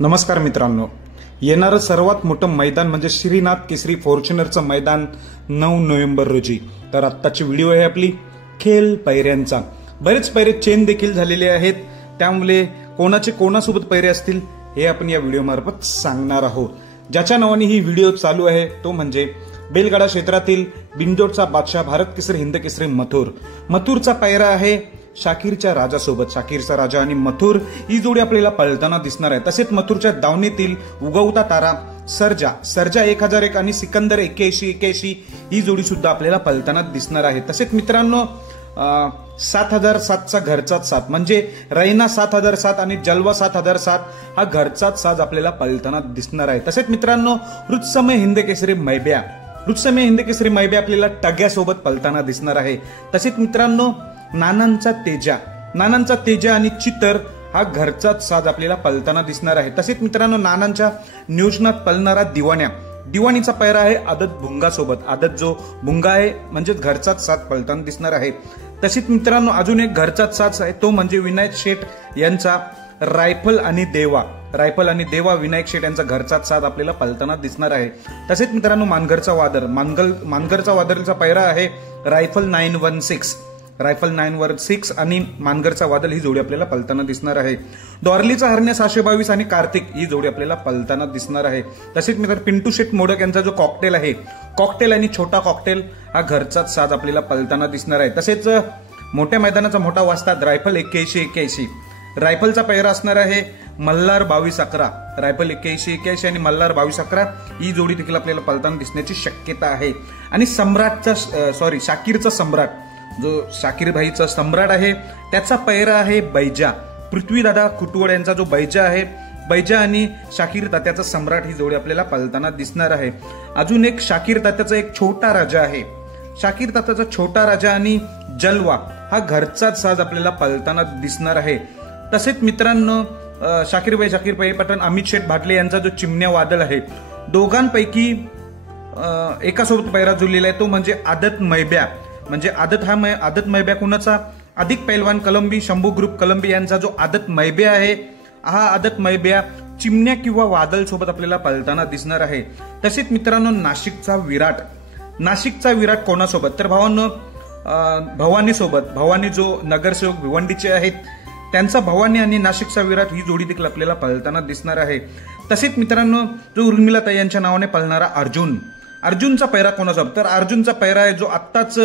नमस्कार मित्रांनो, येणारं सर्वात मोठं मैदान म्हणजे श्रीनाथ केसरी फॉर्च्युनरचं मैदान 9 नोव्हेंबर रोजी। तर आत्ताची व्हिडिओ आहे आपली खेळ पैऱ्यांचा। बरेच पैरे चेंज देखील झालेले आहेत, त्यामुळे कोणाचे कोणासोबत पैरे असतील हे आपण या व्हिडिओ मार्फत सांगणार आहोत। ज्याच्या नावाने ही व्हिडिओ चालू आहे तो म्हणजे बेलगाडा क्षेत्रातील बिंजोडचा बादशाह भारत केसरी हिंद केसरी मथुरचा पैरा आहे शाकीरच्या राजासोबत। शाकीरचा राजा आणि मथुर ही जोडी आपल्याला पळताना दिसणार आहे। तसेच मथुरच्या दावणीतील उगवता तारा सर्जा 1001 आणि सिकंदर 81 ही जोडी सुद्धा आपल्याला पळताना दिसणार आहे। तसेच मित्रांनो 7007चा घरचाच साथ म्हणजे रैना 7007 आणि जलवा 7007 हा घरचाच साज आपल्याला पळताना दिसणार आहे। तसेच मित्रांनो रुत्समय हिंद केसरी मैब्या आपल्याला टग्यासोबत पळताना दिसणार आहे। तसेच मित्रांनो नानांचा तेजा आणि चितर हा घरचाच साज आपल्याला पळताना दिसणार आहे। तसेच मित्रांनो नानांच्या नियोजनात पळणारा दिवाणीचा पैरा आहे आदत भुंगा सोबत। आदत जो भुंगा आहे म्हणजे घरचाच साज पळताना दिसणार आहे। तसेच मित्रांनो अजून एक घरचाच साज आहे तो म्हणजे विनायक शेठ यांचा रायफल आणि देवा विनायक शेठ यांचा घरचाच साज आपल्याला पळताना दिसणार आहे। तसेच मित्रांनो मानगरचा वादळचा पैरा आहे रायफल 916 आणि मानगरचा वादळ ही जोडी आपल्याला पळताना दिसणार आहे। द्वारलीचा हरण्या 722 आणि कार्तिक ही जोडी आपल्याला पळताना दिसणार आहे। तसेच मित्रांनो पिंटू शेठ मोडक यांचा जो कॉकटेल आहे कॉकटेल आणि छोटा कॉकटेल हा घरचाच साज आपल्याला पळताना दिसणार आहे। तसेच मोठ्या मैदानाचा मोठा वाजतात रायफल 81 रायफलचा पैरा असणार आहे मल्हार 2211 रायफल 81 आणि मल्हार 2211 ही जोडी देखील आपल्याला पळताना दिसण्याची शक्यता आहे। आणि शाकीरचा सम्राट जो शाकीर भाईचा सम्राट आहे त्याचा पैरा आहे बैजा पृथ्वीदादा खुटवड यांचा जो बैजा आहे बैजा आणि शाकीर तात्याचा सम्राट ही जोडी आपल्याला पळताना दिसणार आहे। अजून एक शाकीर तात्याचा एक छोटा राजा आहे शाकीर तात्याचा छोटा राजा आणि जलवा हा घरचाच साज आपल्याला पळताना दिसणार आहे। तसेच मित्रांनो शाकीरभाई पठाण अमित शेठ भाटले यांचा जो चिमण्या वादळ आहे दोघांपैकी एकासोबत पैरा जुळलेला आहे तो म्हणजे आदत मैब्या कुणाचा अधिक पैलवान कलंबी शंभू ग्रुप कलंबी यांचा जो आदत मैब्या आहे हा आदत मैब्या चिमण्या किंवा वादळ सोबत आपल्याला पळताना दिसणार आहे। तसेच मित्रांनो नाशिकचा विराट कोणासोबत तर भवानी जो नगरसेवक भिवंडीचे आहेत त्यांचा भवानी आणि नाशिकचा विराट ही जोडी देखील आपल्याला पळताना दिसणार आहे। तसेच मित्रांनो जो उर्मिलाताई यांच्या नावाने पळणारा अर्जुनचा पैरा कोणासोबत तर अर्जुनचा पैरा आहे जो आत्ताच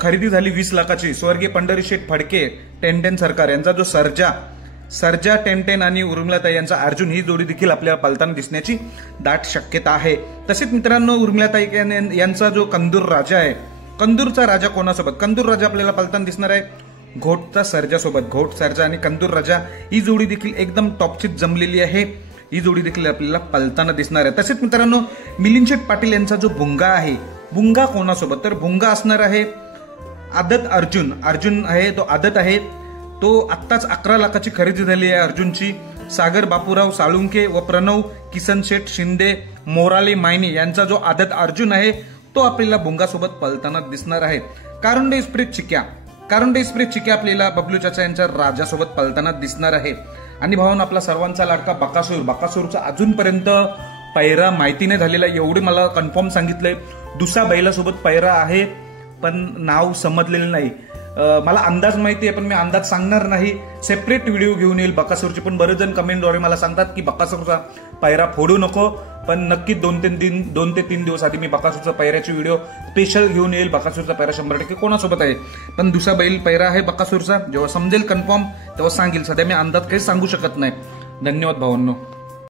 खरेदी झाली 20 लाखाची स्वर्गीय पंढरी शेठ फडके 1010 सरकार यांचा जो सर्जा 1010 आणि उर्मिलाताई यांचा अर्जुन ही जोडी देखील आपल्याला पळताना दिसण्याची दाट शक्यता आहे। तसेच मित्रांनो उर्मिलाताई यांचा जो कंदूर राजा आहे कंदूरचा राजा कोणासोबत कंदूर राजा आपल्याला पळताना दिसणार आहे घोटचा सर्जा आणि कंदूर राजा ही जोडी देखील एकदम टॉपचीच जमलेली आहे। ही जोडी देखील आपल्याला पळताना दिसणार आहे। तसेच मित्रांनो मिलिंद शेठ पाटील यांचा जो भुंगा कोणासोबत तर भुंगा असणार आहे आदत अर्जुन आहे तो आदत आहे तो आत्ताच 11 लाखाची खरेदी झाली आहे अर्जुनची। सागर बापूराव साळुंके व प्रणव किसन शेठ शिंदे मोराले मायनी यांचा जो आदत अर्जुन आहे तो आपल्याला भुंगासोबत पळताना दिसणार आहे। कारुंडे एक्सप्रेस चिक्या आपल्याला बबलू चाचा यांच्या राजासोबत पळताना दिसणार आहे। आणि भावांनो आपला सर्वांचा लाडका बकासूरचा अजूनपर्यंत पैरा माहिती नाही झालेला एवढे मला कन्फर्म सांगितलंय। दुसऱ्या बैलासोबत पैरा आहे पण नाव समजलेलं नाही। मला अंदाज माहिती आहे पण मी अंदाज सांगणार नाही, सेपरेट व्हिडिओ घेऊन येईल बकासूरची। पण बरेच जण कमेंटद्वारे मला सांगतात की बकासूरचा पैरा फोडू नको, पण नक्की 2 ते 3 दिवस आधी मी बकासूरचा पैऱ्याची व्हिडिओ स्पेशल घेऊन येईल। बकासूरचा पैरा 100% कोणासोबत आहे पण दुसरा बैल पैरा आहे बकासूरचा, जेव्हा समजेल कन्फर्म तेव्हा सांगेल, सध्या मी अंदाज काही सांगू शकत नाही। धन्यवाद भावांनो।